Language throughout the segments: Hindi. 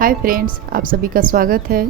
हाय फ्रेंड्स, आप सभी का स्वागत है।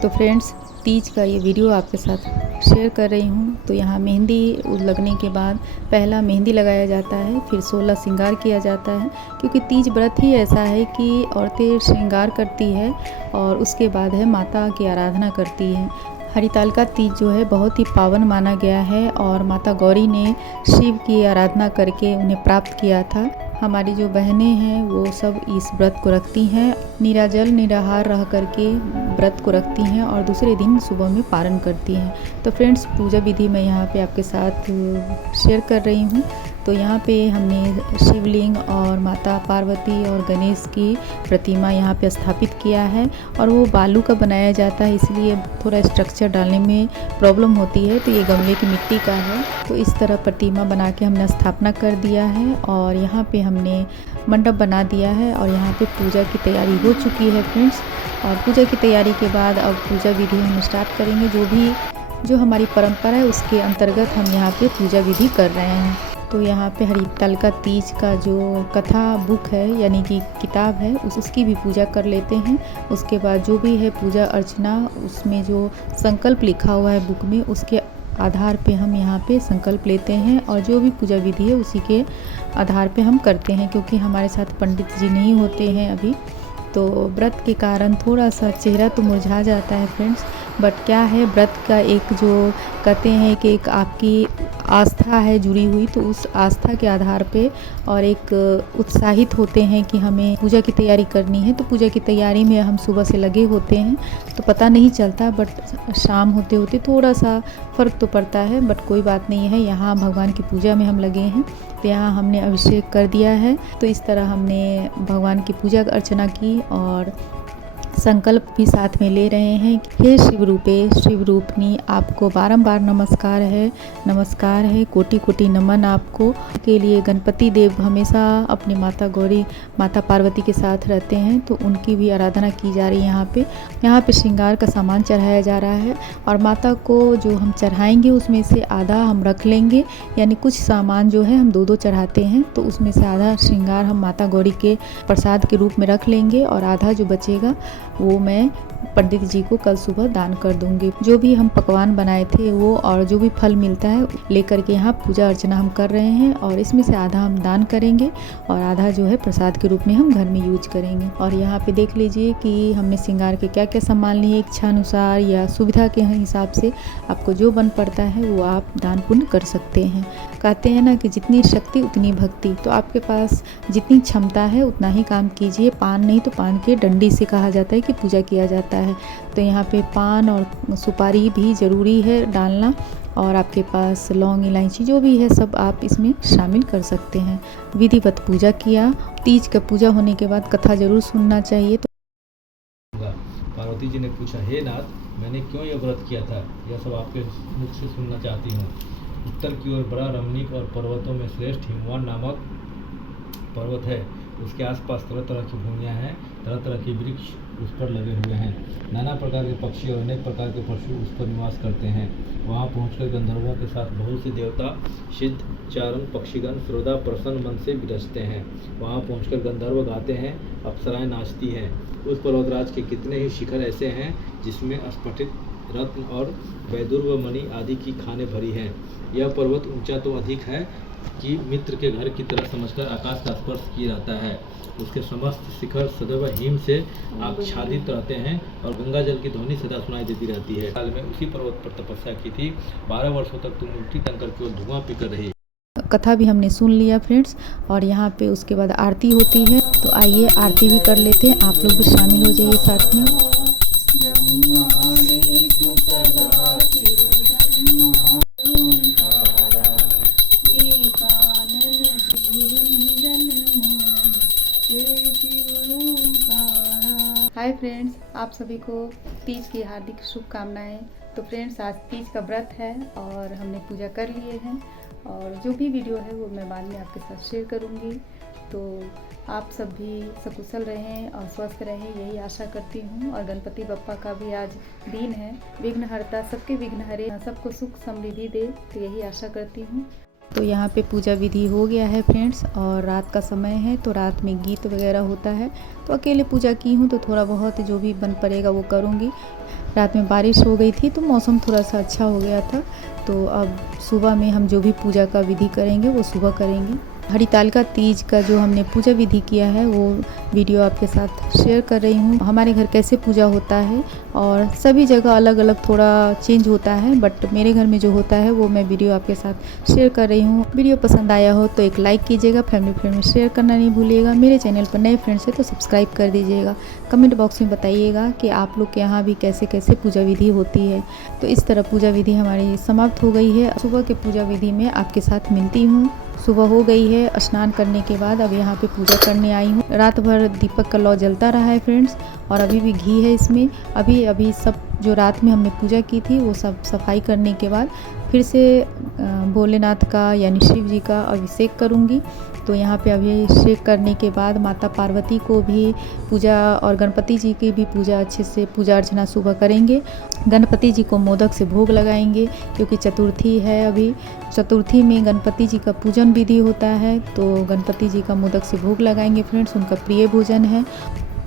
तो फ्रेंड्स, तीज का ये वीडियो आपके साथ शेयर कर रही हूँ। तो यहाँ मेहंदी लगने के बाद पहला मेहंदी लगाया जाता है, फिर 16 श्रृंगार किया जाता है, क्योंकि तीज व्रत ही ऐसा है कि औरतें श्रृंगार करती है और उसके बाद है माता की आराधना करती है। हरितालिका तीज जो है बहुत ही पावन माना गया है और माता गौरी ने शिव की आराधना करके उन्हें प्राप्त किया था। हमारी जो बहनें हैं वो सब इस व्रत को रखती हैं, निराजल निराहार रह करके व्रत को रखती हैं और दूसरे दिन सुबह में पारण करती हैं। तो फ्रेंड्स, पूजा विधि मैं यहाँ पे आपके साथ शेयर कर रही हूँ। तो यहाँ पे हमने शिवलिंग और माता पार्वती और गणेश की प्रतिमा यहाँ पे स्थापित किया है और वो बालू का बनाया जाता है, इसलिए थोड़ा स्ट्रक्चर डालने में प्रॉब्लम होती है। तो ये गमले की मिट्टी का है। तो इस तरह प्रतिमा बना के हमने स्थापना कर दिया है और यहाँ पे हमने मंडप बना दिया है और यहाँ पे पूजा की तैयारी हो चुकी है फ्रेंड्स। और पूजा की तैयारी के बाद अब पूजा विधि हम स्टार्ट करेंगे। जो हमारी परंपरा है उसके अंतर्गत हम यहाँ पे पूजा विधि कर रहे हैं। तो यहाँ पे हरितालिका तीज का जो कथा बुक है यानी कि किताब है उसकी भी पूजा कर लेते हैं। उसके बाद जो भी है पूजा अर्चना, उसमें जो संकल्प लिखा हुआ है बुक में, उसके आधार पे हम यहाँ पे संकल्प लेते हैं और जो भी पूजा विधि है उसी के आधार पे हम करते हैं, क्योंकि हमारे साथ पंडित जी नहीं होते हैं अभी। तो व्रत के कारण थोड़ा सा चेहरा तो मुरझा जाता है फ्रेंड्स, बट क्या है, व्रत का एक जो कहते हैं कि एक आपकी आस्था है जुड़ी हुई, तो उस आस्था के आधार पे और एक उत्साहित होते हैं कि हमें पूजा की तैयारी करनी है। तो पूजा की तैयारी में हम सुबह से लगे होते हैं तो पता नहीं चलता, बट शाम होते होते थोड़ा सा फ़र्क तो पड़ता है, बट कोई बात नहीं है। यहाँ भगवान की पूजा में हम लगे हैं, तो यहाँ हमने अभिषेक कर दिया है। तो इस तरह हमने भगवान की पूजा अर्चना की और संकल्प भी साथ में ले रहे हैं। हे शिव रूपे शिव रूपनी, आपको बारंबार नमस्कार है, कोटि कोटि नमन आपको। के लिए गणपति देव हमेशा अपनी माता गौरी माता पार्वती के साथ रहते हैं, तो उनकी भी आराधना की जा रही है। यहाँ पे श्रृंगार का सामान चढ़ाया जा रहा है और माता को जो हम चढ़ाएंगे उसमें से आधा हम रख लेंगे, यानी कुछ सामान जो है हम दो चढ़ाते हैं, तो उसमें से आधा श्रृंगार हम माता गौरी के प्रसाद के रूप में रख लेंगे और आधा जो बचेगा वो मैं पंडित जी को कल सुबह दान कर दूंगी। जो भी हम पकवान बनाए थे वो और जो भी फल मिलता है लेकर के यहाँ पूजा अर्चना हम कर रहे हैं और इसमें से आधा हम दान करेंगे और आधा जो है प्रसाद के रूप में हम घर में यूज करेंगे। और यहाँ पे देख लीजिए कि हमने श्रृंगार के क्या क्या सामान लिए, इच्छा अनुसार या सुविधा के हिसाब से आपको जो बन पड़ता है वो आप दान पुण्य कर सकते हैं। कहते हैं ना कि जितनी शक्ति उतनी भक्ति, तो आपके पास जितनी क्षमता है उतना ही काम कीजिए। पान नहीं तो पान के डंडी से कहा जाता है कि पूजा किया जाता है। तो यहाँ पे पान और सुपारी भी ज़रूरी है डालना, और आपके पास लौंग इलायची जो भी है सब आप इसमें शामिल कर सकते हैं। विधिवत पूजा किया। तीज का पूजा होने के बाद कथा जरूर सुनना चाहिए। तो पार्वती जी ने पूछा, हे नाथ, मैंने क्यों यह व्रत किया था, यह सब आपके मुख से सुनना चाहती हूँ। उत्तर की ओर बड़ा रमणीक और पर्वतों में श्रेष्ठ हिमवान नामक पर्वत है। उसके आसपास तरह तरह की भूमियाँ हैं, तरह तरह के वृक्ष उस पर लगे हुए हैं। नाना प्रकार के पक्षी और अनेक प्रकार के पशु उस पर निवास करते हैं। वहाँ पहुंचकर गंधर्वों के साथ बहुत से देवता, सिद्ध, चारण, पक्षीगण सर्वदा प्रसन्न मन से विरजते हैं। वहाँ पहुंचकर गंधर्व गाते हैं, अप्सराएं नाचती हैं। उस पर्वतराज के कितने ही शिखर ऐसे हैं जिसमें स्फटिक, रत्न और वैदुर्व मणि आदि की खानें भरी हैं। यह पर्वत ऊंचा तो अधिक है कि मित्र के घर की तरह समझकर आकाश का स्पर्श किया जाता है। उसके समस्त शिखर सदैव हिम से आच्छादित रहते हैं और गंगा जल की ध्वनि सदा सुनाई देती रहती है। काल में उसी पर्वत पर तपस्या की थी। 12 वर्षों तक तुम उल्टी टंकर केवल धुआं पीकर रही। कथा भी हमने सुन लिया फ्रेंड्स, और यहाँ पे उसके बाद आरती होती है। तो आइए आरती भी कर लेते हैं, आप लोग भी शामिल हो जाइए साथ में। हाय फ्रेंड्स, आप सभी को तीज की हार्दिक शुभकामनाएं। तो फ्रेंड्स, आज तीज का व्रत है और हमने पूजा कर लिए हैं और जो भी वीडियो है वो मैं बाद में आपके साथ शेयर करूंगी। तो आप सब भी सकुशल रहें और स्वस्थ रहें, यही आशा करती हूँ। और गणपति बप्पा का भी आज दिन है। विघ्नहर्ता सबके विघ्न हरे, सबको सुख समृद्धि दे, तो यही आशा करती हूँ। तो यहाँ पे पूजा विधि हो गया है फ्रेंड्स, और रात का समय है तो रात में गीत वगैरह होता है। तो अकेले पूजा की हूँ तो थोड़ा बहुत जो भी बन पड़ेगा वो करूँगी। रात में बारिश हो गई थी तो मौसम थोड़ा सा अच्छा हो गया था। तो अब सुबह में हम जो भी पूजा का विधि करेंगे वो सुबह करेंगे। हरितालिका तीज का जो हमने पूजा विधि किया है वो वीडियो आपके साथ शेयर कर रही हूँ। हमारे घर कैसे पूजा होता है, और सभी जगह अलग अलग थोड़ा चेंज होता है, बट मेरे घर में जो होता है वो मैं वीडियो आपके साथ शेयर कर रही हूँ। वीडियो पसंद आया हो तो एक लाइक कीजिएगा, फैमिली फ्रेंड में शेयर करना नहीं भूलिएगा। मेरे चैनल पर नए फ्रेंड्स हैं तो सब्सक्राइब कर दीजिएगा। कमेंट बॉक्स में बताइएगा कि आप लोग के यहाँ भी कैसे कैसे पूजा विधि होती है। तो इस तरह पूजा विधि हमारी समाप्त हो गई है। सुबह के पूजा विधि में आपके साथ मिलती हूँ। सुबह हो गई है, स्नान करने के बाद अब यहाँ पे पूजा करने आई हूँ। रात भर दीपक का लौ जलता रहा है फ्रेंड्स, और अभी भी घी है इसमें। अभी सब जो रात में हमने पूजा की थी वो सब सफाई करने के बाद फिर से भोलेनाथ का यानी शिव जी का अभिषेक करूँगी। तो यहाँ पे अभिषेक करने के बाद माता पार्वती को भी पूजा और गणपति जी की भी पूजा अच्छे से पूजा अर्चना सुबह करेंगे। गणपति जी को मोदक से भोग लगाएंगे क्योंकि चतुर्थी है। अभी चतुर्थी में गणपति जी का पूजन विधि होता है, तो गणपति जी का मोदक से भोग लगाएंगे फ्रेंड्स। उनका प्रिय भोजन है।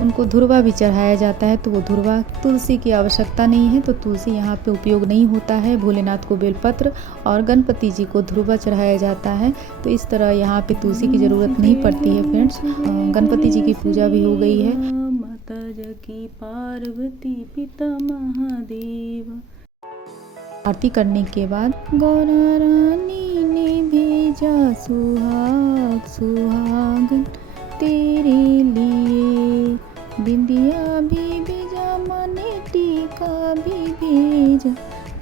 उनको धुरवा भी चढ़ाया जाता है, तो वो धुरवा तुलसी की आवश्यकता नहीं है, तो तुलसी यहाँ पे उपयोग नहीं होता है। भोलेनाथ को बेलपत्र और गणपति जी को धुरवा चढ़ाया जाता है। तो इस तरह यहाँ पे तुलसी की ज़रूरत नहीं पड़ती है फ्रेंड्स। गणपति जी की पूजा भी हो गई है। माता जकी पार्वती पिता महादेव। आरती करने के बाद गौरा रानी ने भेजा सुहाग सुहागन तेरे लिए, बिंदिया भी भेजा माने टीका भी भेजा,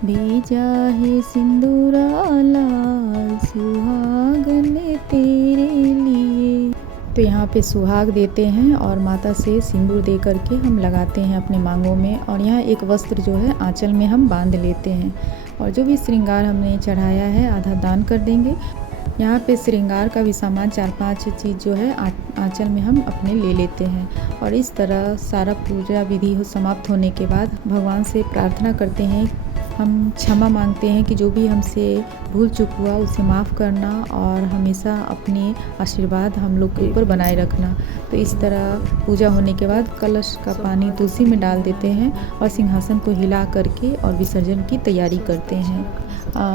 भेजा है सिंदूरा लाल सुहागन तेरे लिए। तो यहाँ पे सुहाग देते हैं और माता से सिंदूर दे करके हम लगाते हैं अपने मांगों में। और यहाँ एक वस्त्र जो है आंचल में हम बांध लेते हैं, और जो भी श्रृंगार हमने चढ़ाया है आधा दान कर देंगे। यहाँ पे श्रृंगार का भी सामान 4-5 चीज़ जो है आंचल में हम अपने ले लेते हैं। और इस तरह सारा पूजा विधि समाप्त होने के बाद भगवान से प्रार्थना करते हैं, हम क्षमा मांगते हैं कि जो भी हमसे भूल चूक हुआ उसे माफ़ करना और हमेशा अपने आशीर्वाद हम लोग के ऊपर बनाए रखना। तो इस तरह पूजा होने के बाद कलश का पानी तुलसी में डाल देते हैं और सिंहासन को हिला करके और विसर्जन की तैयारी करते हैं।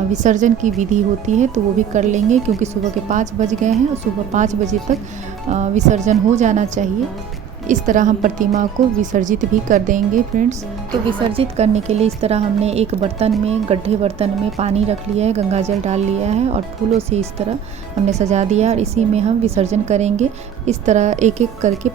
विसर्जन की विधि होती है तो वो भी कर लेंगे, क्योंकि सुबह के 5 बज गए हैं और सुबह 5 बजे तक विसर्जन हो जाना चाहिए। इस तरह हम प्रतिमा को विसर्जित भी कर देंगे फ्रेंड्स। तो विसर्जित करने के लिए इस तरह हमने एक बर्तन में, गड्ढे बर्तन में पानी रख लिया है, गंगा जल डाल लिया है और फूलों से इस तरह हमने सजा दिया और इसी में हम विसर्जन करेंगे। इस तरह एक एक करके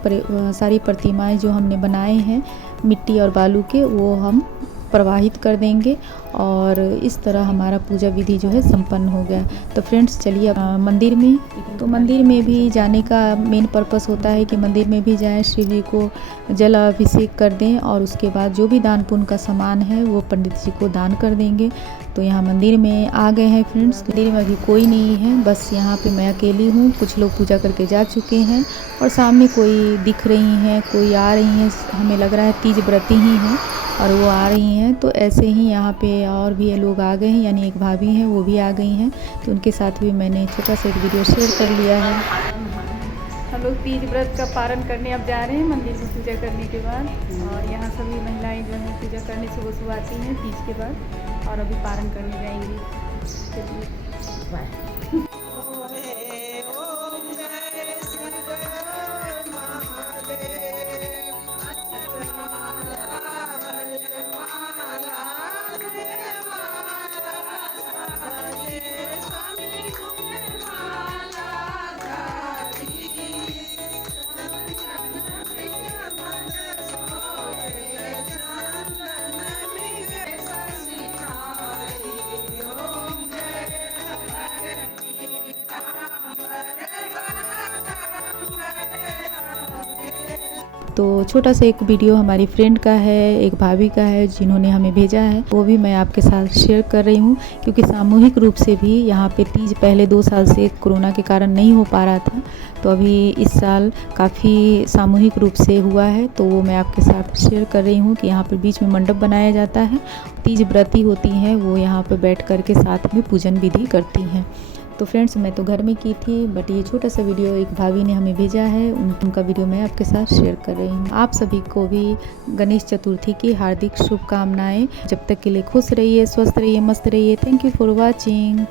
सारी प्रतिमाएं जो हमने बनाए हैं मिट्टी और बालू के, वो हम प्रवाहित कर देंगे और इस तरह हमारा पूजा विधि जो है संपन्न हो गया। तो फ्रेंड्स चलिए मंदिर में, तो मंदिर में भी जाने का मेन पर्पस होता है कि मंदिर में भी जाएं, शिव जी को जल अभिषेक कर दें और उसके बाद जो भी दान पुण्य का सामान है वो पंडित जी को दान कर देंगे। तो यहाँ मंदिर में आ गए हैं फ्रेंड्स। मंदिर में अभी कोई नहीं है, बस यहाँ पे मैं अकेली हूँ। कुछ लोग पूजा करके जा चुके हैं और सामने कोई दिख रही हैं, कोई आ रही हैं। हमें लग रहा है तीज व्रती ही हैं और वो आ रही हैं। तो ऐसे ही यहाँ पे और भी लोग आ गए हैं, यानी एक भाभी हैं वो भी आ गई हैं, तो उनके साथ भी मैंने छोटा सा एक वीडियो शेयर कर लिया है। हम लोग तीज व्रत का पारण करने अब जा रहे हैं मंदिर में पूजा करने के बाद। और यहाँ सभी महिलाएं जो हैं पूजा करने सुबह सुबह आती हैं तीज के बाद और अभी पारण करने जाएंगी। बाय। तो छोटा सा एक वीडियो हमारी फ्रेंड का है, एक भाभी का है जिन्होंने हमें भेजा है, वो भी मैं आपके साथ शेयर कर रही हूँ। क्योंकि सामूहिक रूप से भी यहाँ पे तीज पहले 2 साल से कोरोना के कारण नहीं हो पा रहा था, तो अभी इस साल काफ़ी सामूहिक रूप से हुआ है, तो वो मैं आपके साथ शेयर कर रही हूँ कि यहाँ पर बीच में मंडप बनाया जाता है। तीज व्रती होती हैं वो यहाँ पर बैठ कर के साथ में पूजन विधि करती हैं। तो फ्रेंड्स मैं तो घर में की थी, बट ये छोटा सा वीडियो एक भाभी ने हमें भेजा है, उनका वीडियो मैं आपके साथ शेयर कर रही हूँ। आप सभी को भी गणेश चतुर्थी की हार्दिक शुभकामनाएं। जब तक के लिए खुश रहिए, स्वस्थ रहिए, मस्त रहिए। Thank you for watching.